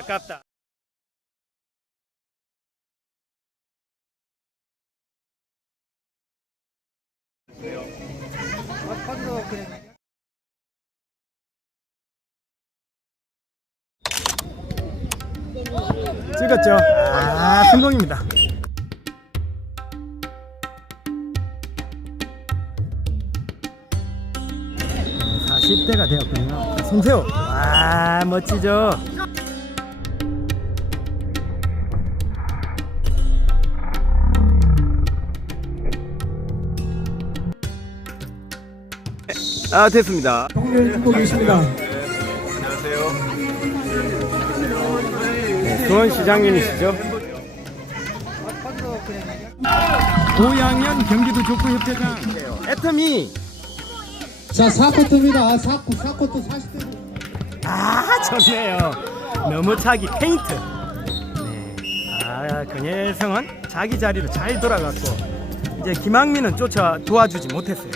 아깝다. 찍었죠? 아, 성공입니다. 네, 40대가 되었군요. 송세호. 와, 멋지죠? 아, 됐습니다. 경례를 주고 계십니다. 네, 수원 시장님이시죠? 고양현 경기도 족구협회장 애터미 자, 4코트입니다. 4코, 4코트 40대. 아 좋네요 너무 차기 페인트 네. 아 근혜성은 자기 자리로 잘 돌아갔고 이제 김학민은 쫓아 도와주지 못했어요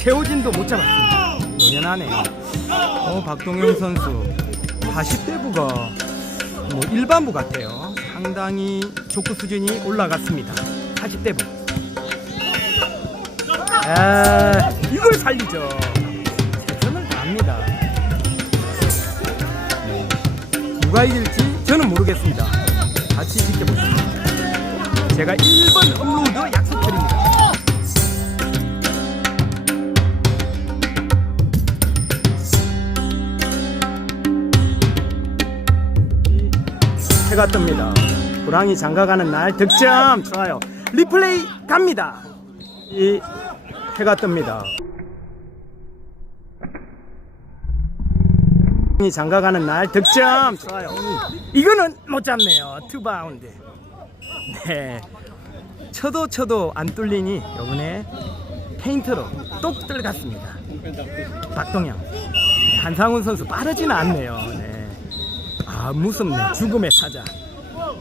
최호진도 못 잡았습니다. 노련하네요. 어 박동영 선수 40대부가 뭐 일반부 같아요. 상당히 족구 수준이 올라갔습니다. 40대부. 아 이걸 살리죠. 최선을 다합니다. 누가 이길지 저는 모르겠습니다. 같이 지켜보겠습니다. 제가 1번 업로드 약속드립니다. 해가 뜹니다. 호랑이 장가가는 날 득점 좋아요. 리플레이 갑니다. 이 해가 뜹니다. 이 장가가는 날 득점 좋아요. 이거는 못 잡네요. 투바운드. 네. 쳐도 쳐도 안 뚫리니 요번에 페인트로 똑 들어갔습니다. 박동영. 네, 한상훈 선수 빠르지는 않네요. 네. 아 무섭네. 죽음의 사자.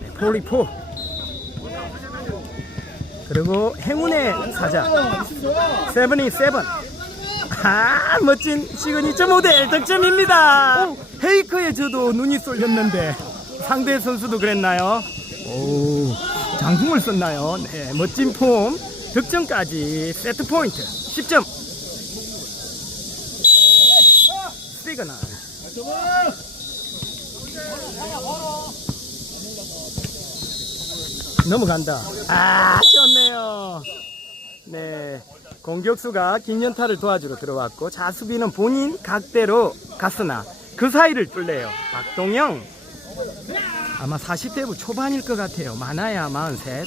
네, 포리포. 그리고 행운의 사자. 세븐이 세븐. 아 멋진 시그니처 모델 득점입니다. 헤이커에 저도 눈이 쏠렸는데 상대 선수도 그랬나요? 오 장풍을 썼나요? 네 멋진 폼 득점까지 세트 포인트 10점. 시그널. 넘어간다. 아 좋네요. 네. 공격수가 김연타를 도와주러 들어왔고 자수비는 본인 각대로 갔으나 그 사이를 뚫네요. 박동영 아마 40대부 초반일 것 같아요. 많아야 43.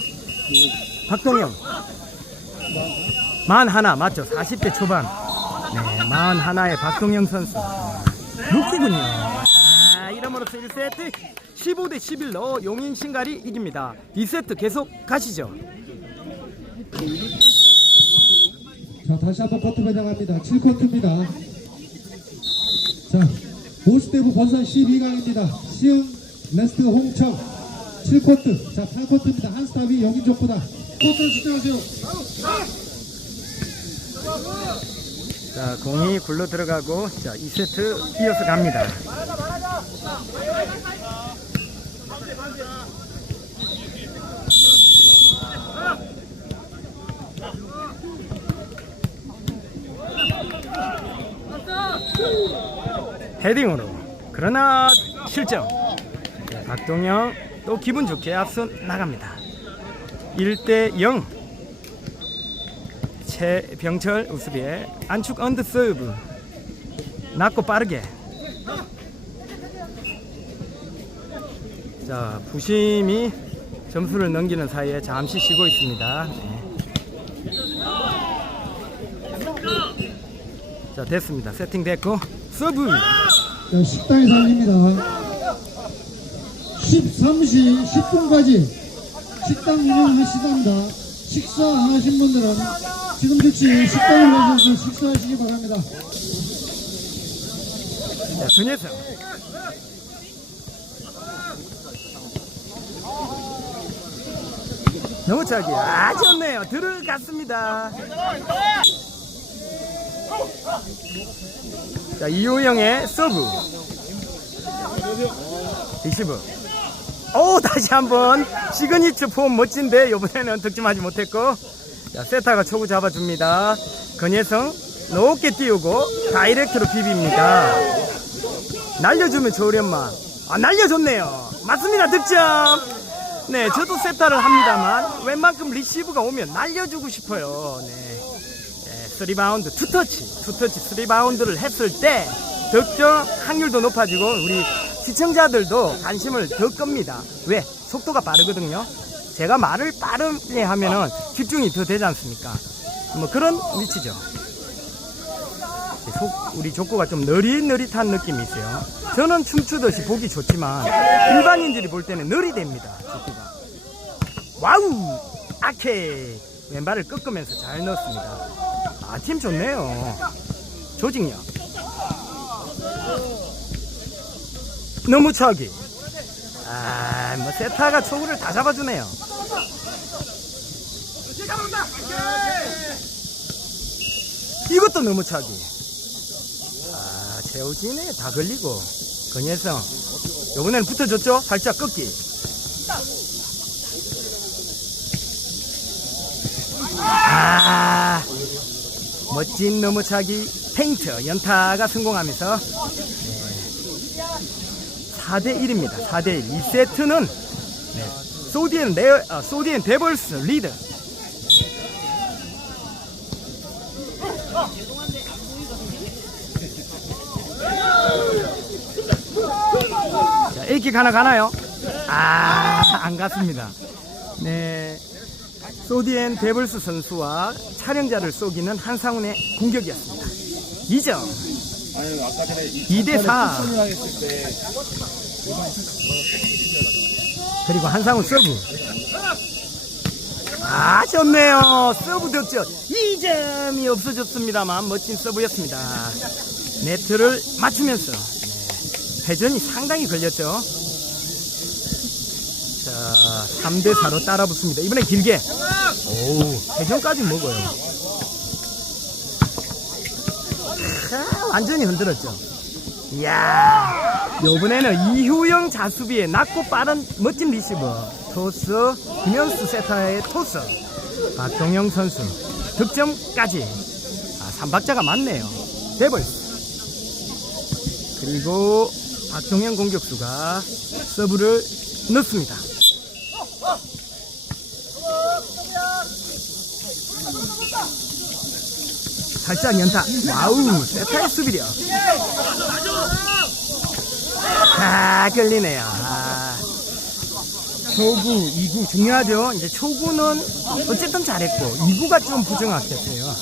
박동영 만 하나 맞죠? 40대 초반. 네, 만 하나의 박동영 선수. 루키군요. 아, 이름으로써 1세트 15대 11로 용인 신갈이 이깁니다. 2세트 계속 가시죠. 자, 다시 한번 코트 배정합니다. 7코트입니다. 자, 50대부 본선 12강입니다. 시흥, 레스트, 홍청. 7코트. 자, 8코트입니다. 한스탑이 영인 족보다. 코트를 시작하세요. 자, 공이 굴러 들어가고 자, 2세트 이어서 갑니다. 헤딩으로. 그러나 실점. 자, 박동영 또 기분 좋게 앞서 나갑니다. 1대 0 최병철 우수비의 안축 언더 서브 낮고 빠르게 자 부심이 점수를 넘기는 사이에 잠시 쉬고 있습니다 네. 자 됐습니다 세팅 됐고 서브 자, 식당이 살립니다. 13시 10분까지 식당 운영하시답니다. 식사 안 하신 분들은 지금 즉시 식당을 가셔서 식사하시기 바랍니다. 자, 근혜성. 너무 차기 아 좋네요. 들어갔습니다. 자 이호영의 서브. 리시브. 오, 다시 한번 시그니처 폼 멋진데 이번에는 득점하지 못했고 자, 세타가 초구 잡아줍니다. 건예성 높게 띄우고 다이렉트로 비빕니다. 날려주면 좋으련만. 아, 날려줬네요. 맞습니다. 득점. 네, 저도 세타를 합니다만 웬만큼 리시브가 오면 날려주고 싶어요. 네. 네, 3바운드, 투터치, 투터치 3바운드를 했을 때 득점 확률도 높아지고 우리 시청자들도 관심을 더 겁니다. 왜? 속도가 빠르거든요. 제가 말을 빠르게 하면은 집중이 더 되지 않습니까? 뭐 그런 위치죠. 속, 우리 족구가 좀 느릿느릿한 느낌이 있어요. 저는 춤추듯이 보기 좋지만 일반인들이 볼 때는 느리됩니다. 족구가. 와우! 아케! 왼발을 꺾으면서 잘 넣었습니다. 아, 팀 좋네요. 조직력. 너무 차기. 아, 뭐 세타가 초구를 다 잡아주네요. 이것도 너무 차기. 아, 재우진에 다 걸리고. 건예성. 요번에는 붙어줬죠? 살짝 꺾기. 아, 멋진 너무차기 페인트 연타가 성공하면서 4대 1입니다. 4대 1. 2세트는 네, 소디엔 레 어, 소디엔 데벌스 리드. 자, A킥 하나 가나요? 아, 안 갔습니다. 네. 소디엔 데블스 선수와 촬영자를 속이는 한상훈의 공격이었습니다. 2점. 아니 아까 전에 이 2대 4. 선을 했을 때 그리고 한상훈 서브. 아, 좋네요. 서브 득점. 2점이 없어졌습니다만 멋진 서브였습니다. 네트를 맞추면서 네, 회전이 상당히 걸렸죠. 자, 3대 4로 따라 붙습니다. 이번엔 길게. 오, 회전까지 먹어요. 아, 완전히 흔들었죠. 이야, 요번에는 이효영 자수비의 낮고 빠른 멋진 리시버. 토스, 김현수 세타의 토스. 박동영 선수. 득점까지. 아, 삼박자가 맞네요. 데벌스. 그리고 박동영 공격수가 서브를 넣습니다. 살짝 연타. 와우, 세타의 수비력. 아, 끌리네요. 아. 초구, 2구 중요하죠. 이제 초구는 어쨌든 잘했고 2구가 좀 부정확했어요.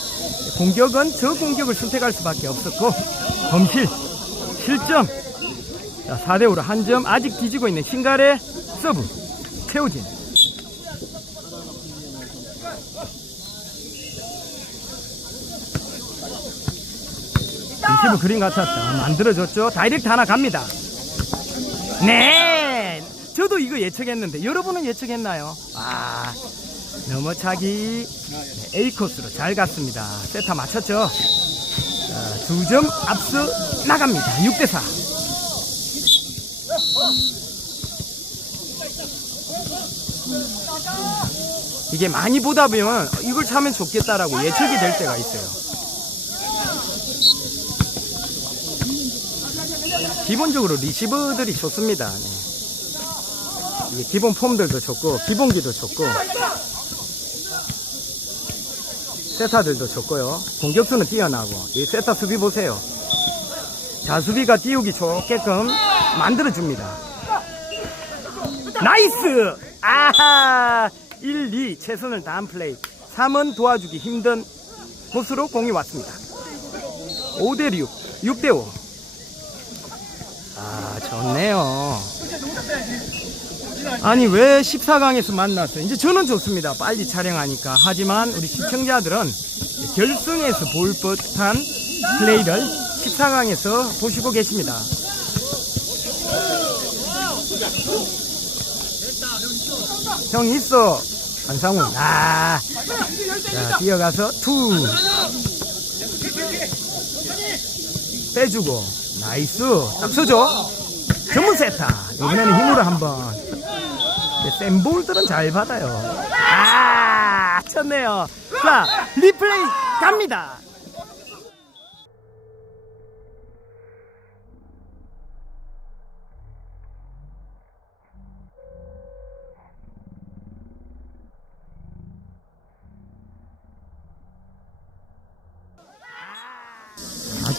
공격은 저 공격을 선택할 수밖에 없었고 범실, 실점. 자, 4대 5로 한 점 아직 뒤지고 있는 신갈의 서브 최우진. 리시브 그림 같았다. 만들어줬죠. 다이렉트 하나 갑니다. 네. 저도 이거 예측했는데 여러분은 예측했나요? 아 넘어차기 네, A 코스로 잘 갔습니다. 세타 맞췄죠? 두 점 앞서 나갑니다. 6대 4. 이게 많이 보다 보면 이걸 차면 좋겠다라고 예측이 될 때가 있어요. 기본적으로 리시버들이 좋습니다. 네. 기본 폼들도 좋고 기본기도 좋고 세타들도 좋고요. 공격수는 뛰어나고 이 세타 수비 보세요. 자수비가 띄우기 좋게끔 만들어줍니다. 나이스! 아하! 1, 2 최선을 다한 플레이 3은 도와주기 힘든 곳으로 공이 왔습니다. 5대 6, 6대 5 아, 좋네요. 아니, 왜 14강에서 만났어요? 이제 저는 좋습니다. 빨리 촬영하니까. 하지만 우리 시청자들은 결승에서 볼 법한 플레이를 14강에서 보시고 계십니다. 형 있어. 한상훈. 아. 자, 뛰어가서 투. 빼주고. 나이스. 딱 서줘. 전문 세타. 이번에는 힘으로 한번. 네, 센 볼들은 잘 받아요. 아, 쳤네요. 자, 리플레이 갑니다.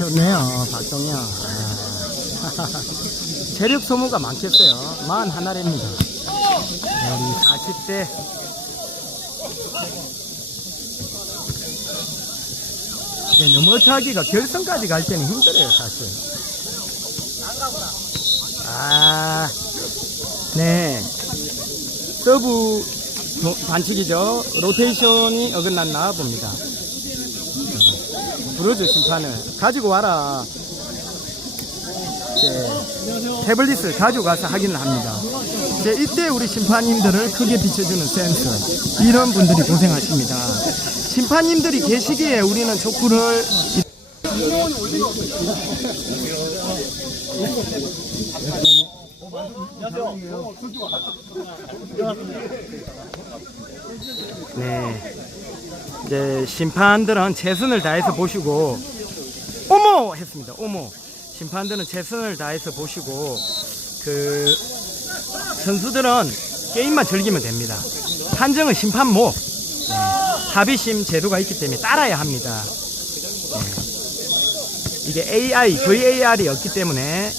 아, 좋네요, 박동영. 아. 체력 소모가 많겠어요. 만 하나랍니다. 네, 우리 40대. 네, 넘어차기가 결승까지 갈 때는 힘들어요, 사실. 아, 네. 서브 도- 반칙이죠. 로테이션이 어긋났나 봅니다. 부르죠, 심판을. 가지고 와라. 네, 태블릿을 가져가서 확인을 합니다. 네, 이때 우리 심판님들을 크게 비춰주는 센서. 이런 분들이 고생하십니다. 심판님들이 계시기에 우리는 족구를 네. 이제 심판들은 최선을 다해서 보시고 어머 했습니다. 어머. 심판들은 최선을 다해서 보시고 그 선수들은 게임만 즐기면 됩니다. 판정은 심판 못. 네. 합의심 제도가 있기 때문에 따라야 합니다. 네. 이게 AI, VAR이 없기 때문에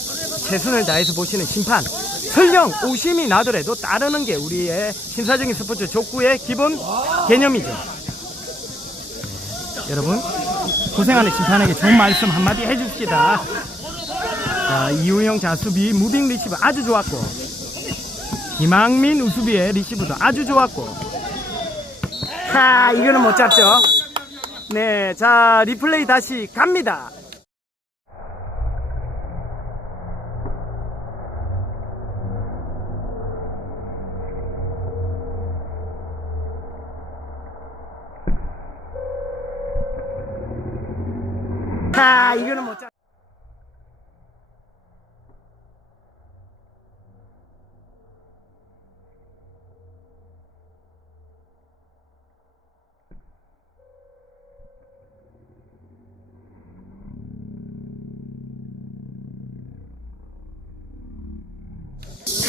최선을 다해서 보시는 심판. 설령 오심이 나더라도 따르는 게 우리의 신사적인 스포츠 족구의 기본 개념이죠. 네. 여러분, 고생하는 심판에게 좋은 말씀 한마디 해줍시다. 자, 이우영 자수비 무빙 리시브 아주 좋았고, 김학민 우수비의 리시브도 아주 좋았고, 하, 이거는 못 잡죠. 네, 자, 리플레이 다시 갑니다. 이거는 못 잡.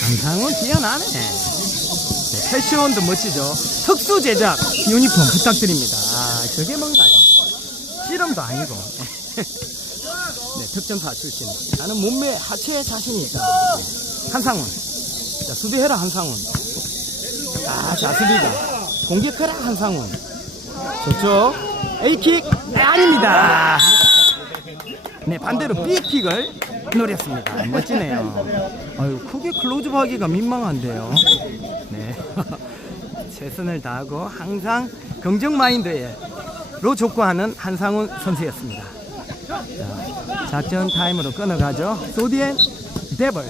감상은 뛰어나네. 네, 패션도 멋지죠. 특수 제작 유니폼 부탁드립니다. 아, 저게 뭔가요? 씨름도 아니고. 네, 특전파 출신. 나는 몸매 하체에 자신이 있다. 네. 한상훈. 자, 수비해라, 한상훈. 아, 자 수비가. 공격해라, 한상훈. 좋죠? A킥? 네, 아닙니다. 네, 반대로 B킥을 노렸습니다. 멋지네요. 아유, 크게 클로즈업 하기가 민망한데요. 네. 최선을 다하고 항상 긍정 마인드로 족구하는 한상훈 선수였습니다. 자, 작전 타임으로 끊어가죠. 소디엔 데벌.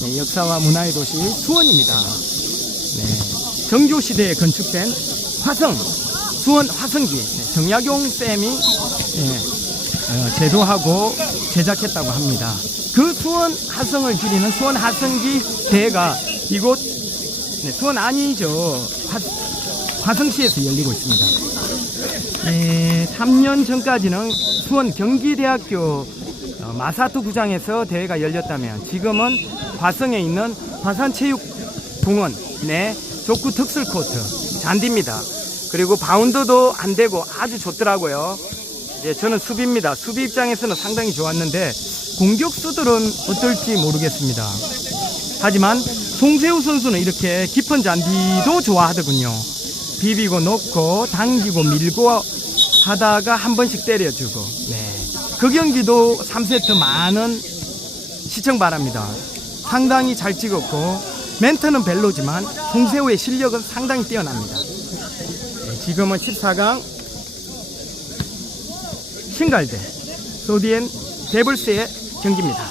네, 역사와 문화의 도시 수원입니다. 네, 정조 시대에 건축된 화성, 수원 화성기 네, 정약용 쌤이 예, 어, 제도하고 제작했다고 합니다. 그 수원 화성을 기리는 수원 화성기 대회가 이곳 네, 수원 아니죠 화, 화성시에서 열리고 있습니다. 네, 3년 전까지는 수원 경기대학교 어, 마사토 구장에서 대회가 열렸다면 지금은 화성에 있는 화산체육공원 내 족구 특설 코트 잔디입니다. 그리고 바운드도 안 되고 아주 좋더라고요. 예, 저는 수비입니다. 수비 입장에서는 상당히 좋았는데 공격수들은 어떨지 모르겠습니다. 하지만 송세우 선수는 이렇게 깊은 잔디도 좋아하더군요. 비비고 놓고 당기고 밀고 하다가 한 번씩 때려주고 네. 그 경기도 3세트 많은 시청 바랍니다. 상당히 잘 찍었고 멘트는 별로지만 송세우의 실력은 상당히 뛰어납니다. 네, 지금은 14강 신갈대 소디엔 데블스의 경기입니다.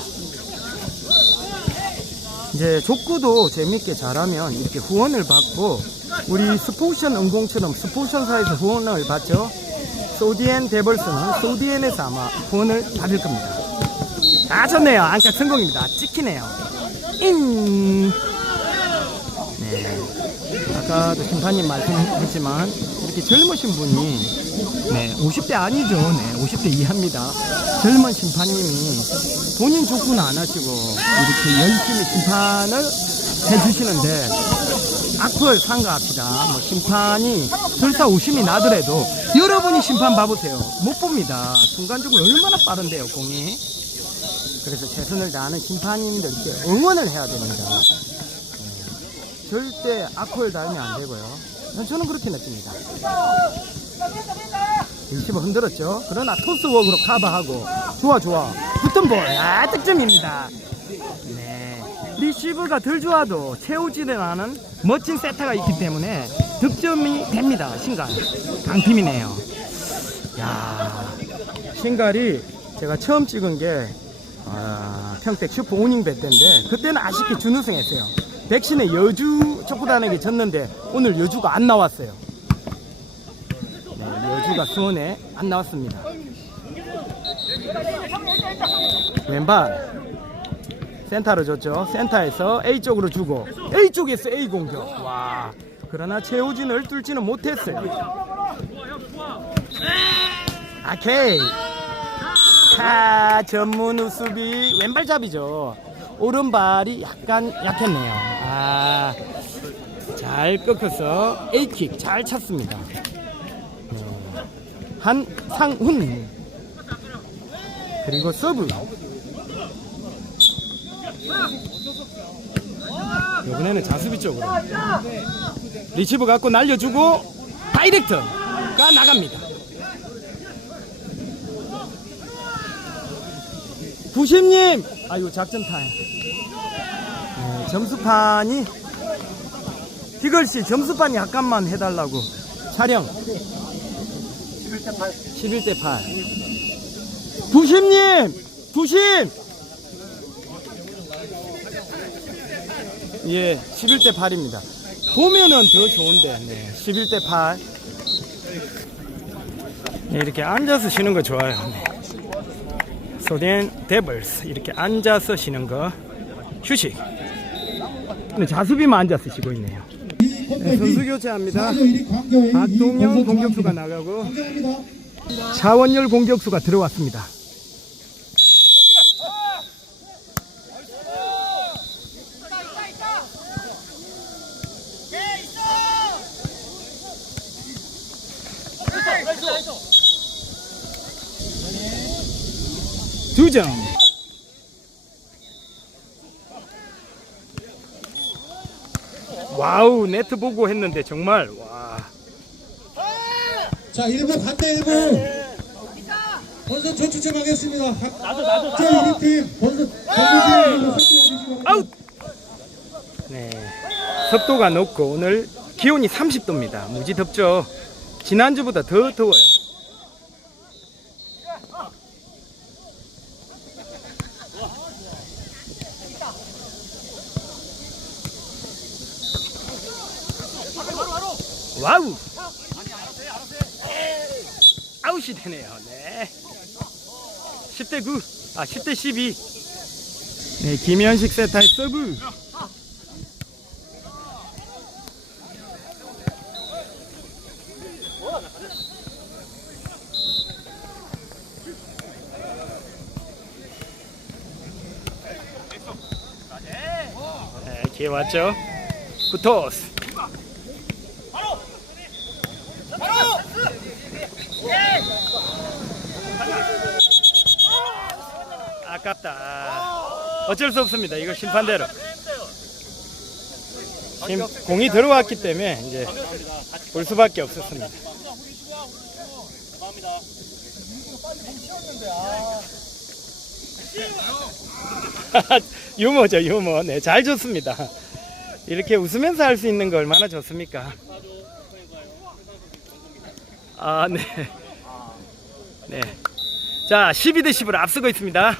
이제 족구도 재밌게 잘하면 이렇게 후원을 받고 우리 스포션 은공처럼 스포션사에서 후원을 받죠. 소디엔 데벌스는 소디엔에서 아마 후원을 받을 겁니다. 아, 좋네요. 안카 성공입니다. 찍히네요. 인. 네. 아까도 심판님 말씀했지만 이렇게 젊으신 분이 네 50대 아니죠 네 50대 이하입니다 젊은 심판님이 본인 조건 안 하시고 이렇게 열심히 심판을 해주시는데 악플 상가합시다 뭐 심판이 설사 오심이 나더라도 여러분이 심판 봐보세요 못 봅니다 순간적으로 얼마나 빠른데요 공이 그래서 최선을 다하는 심판인들께 응원을 해야 됩니다 절대 악플 달면 안 되고요. 저는 그렇게 느낍니다. 리시버 흔들었죠. 그러나 토스웍으로 커버하고 좋아 좋아 붙은 볼. 아 득점입니다. 네. 리시브가 덜 좋아도 채우지는 않은 멋진 세타가 있기 때문에 득점이 됩니다. 신갈. 강팀이네요. 야 신갈이 제가 처음 찍은 게 아, 평택 슈퍼 오닝 배 때인데 그때는 아쉽게 준우승했어요. 백신의 여주 촉구단에게 졌는데 오늘 여주가 안 나왔어요. 네, 여주가 수원에 안 나왔습니다. 왼발 센터로 줬죠. 센터에서 A 쪽으로 주고 A 쪽에서 A 공격. 와. 그러나 최우진을 뚫지는 못했어요. 아케이. 하 전문 우수비 왼발잡이죠. 오른발이 약간 약했네요. 아, 잘 꺾어서 A킥 잘 찼습니다. 네. 한상훈 그리고 서브. 이번에는 자수비 쪽으로. 리치브 갖고 날려주고 다이렉트가 나갑니다. 부심님! 아이고 작전 타임. 네, 점수판이 희걸씨 점수판 약간만 해달라고. 촬영. 11대8 11대8 90님! 부심 예 11대 8입니다 보면은 더 좋은데 네, 11대 8 네, 이렇게 앉아서 쉬는 거 좋아요 네. 소덴 데블스 이렇게 앉아서 쉬는 거 휴식. 근데 자수비만 앉아서 쉬고 있네요. 네, 선수 교체합니다. 박동영 공격수가 나가고 차원열 공격수가 들어왔습니다. 두 점. 와우 네트 보고 했는데 정말 와. 자 1부 반대 1부. 본선 조추첨하겠습니다. 나도 나도 자 1팀 본선 본선 아웃! 네. 습도가 높고 오늘 기온이 30도입니다. 무지 덥죠. 지난주보다 더 더워요 와우 아웃이 되네요 네 10대 9, 아 10대 12. 네, 김현식 세타의 서브. 네, 기회 왔죠. 구토스. 아깝다. 어쩔 수 없습니다. 이거 심판대로. 심, 공이 들어왔기 때문에 이제 볼 수밖에 없었습니다. 유머죠, 유머. 네, 잘 줬습니다. 이렇게 웃으면서 할 수 있는 거 얼마나 좋습니까? 아, 네. 네. 자, 12대 10으로 앞서고 있습니다.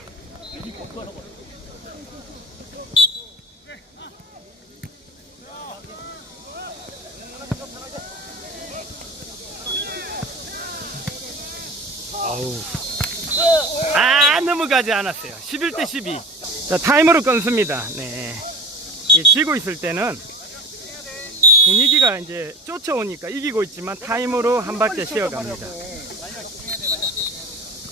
아우. 아, 넘어가지 않았어요. 11대 12. 자, 타이머로 끊습니다. 네. 예, 지고 있을 때는 분위기가 이제 쫓아오니까 이기고 있지만 타이머로 한 박자 쉬어갑니다.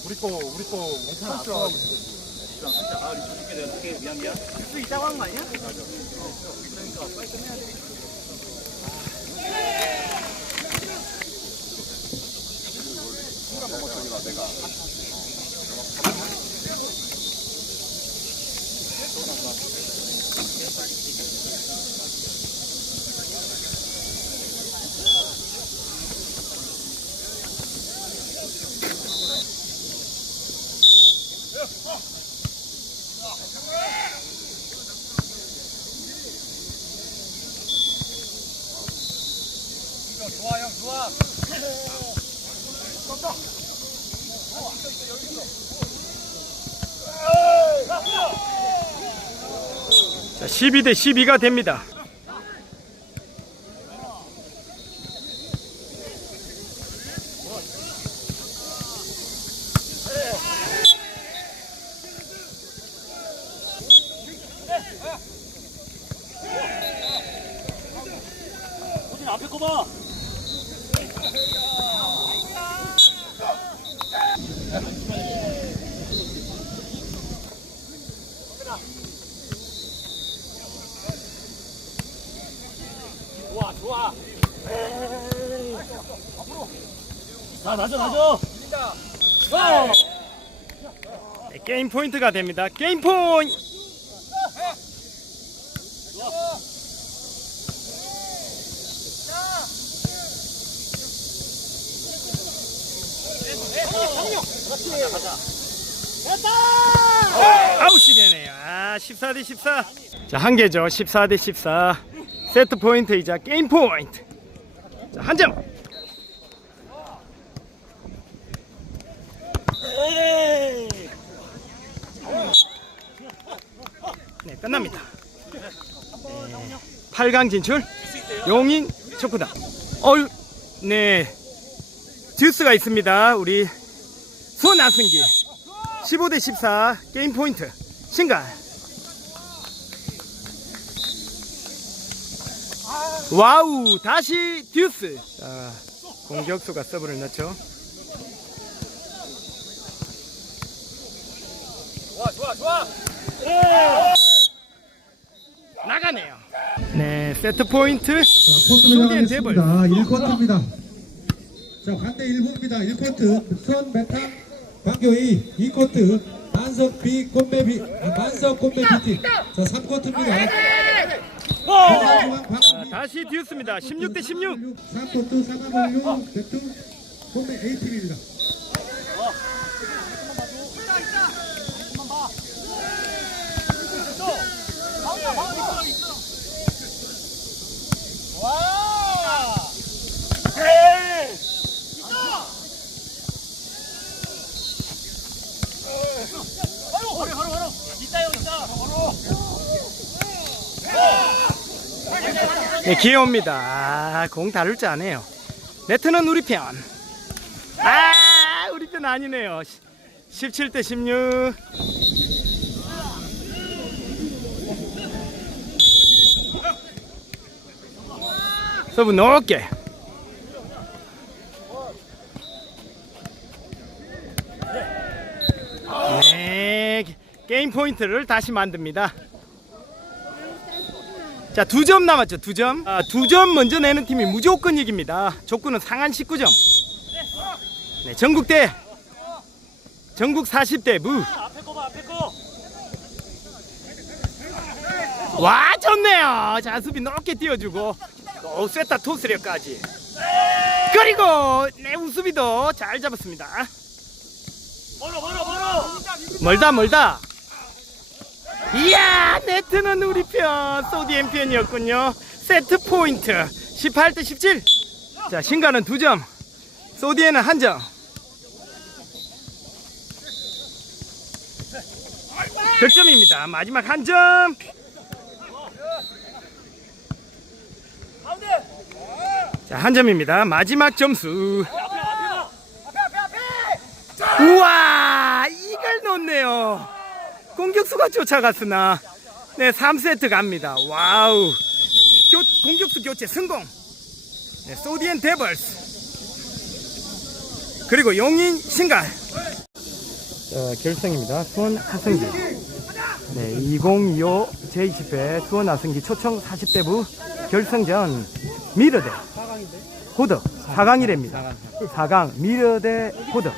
우리 거 우리 거 괜찮아. 아, 우리 죽게 되는 게 미안 미안. 수 있다고 한 거 아니야? 자, 12대 12가 됩니다. 앞에 거 봐. 좋아. 자 나줘 나줘. 네, 게임 포인트가 됩니다. 게임 포인트. 아웃이 되네요. 아, 14 대 14. 자, 한 개죠. 14 대 14. 세트 포인트이자 게임 포인트. 자, 한 점. 네, 끝납니다. 네, 8강 진출. 용인 초코다. 어유, 네. 듀스가 있습니다. 우리 손나승기. 15대 14 게임 포인트. 신갈. 와우, 다시 듀스. 자, 공격수가 서브를 넣죠. 나가네요. 네, 세트 포인트. 제벌. 나가겠습니다. 1쿼트입니다. 자, 반대 1부입니다. 1쿼트. 선 메타 광교이 2쿼트. 만석 B B 아, 만석 꼼배 B팀. 자, 3쿼트입니다. 자, 다시 듀스입니다. 16 대 16. 3쿼트 사과물류 백두 꼼배 A팀입니다. 네, 기회옵니다. 아, 공 다룰 줄 아네요. 네트는 우리 편. 아, 우리 편 아니네요. 17대 16. 서브 높게. 네, 게임 포인트를 다시 만듭니다. 자, 두 점 남았죠, 두 점. 아, 두 점 먼저 내는 팀이 무조건 이깁니다. 조건은 상한 19점. 네, 전국대. 전국 40대 무. 와, 좋네요. 자, 수비 높게 띄워주고. 또 쐈다 토스력까지. 그리고, 네, 우수비도 잘 잡았습니다. 멀다, 멀다. 이야, 네트는 우리 편. 소디엠 편이었군요. 세트 포인트. 18 대 17. 자, 신가는 두 점. 소디에는 한 점. 득점입니다. 마지막 한 점. 자, 한 점입니다. 마지막 점수. 우와 이걸 넣네요 공격수가 쫓아갔으나 네 3세트 갑니다. 와우. 교, 공격수 교체 성공. 네, 소디엔 데벌스. 그리고 용인 신갈. 자, 결승입니다. 수원 하승기. 네, 2025 제20회 수원 하승기 초청 40대부 결승전 미르대 고덕 4강이랍니다. 4강 미르대 고덕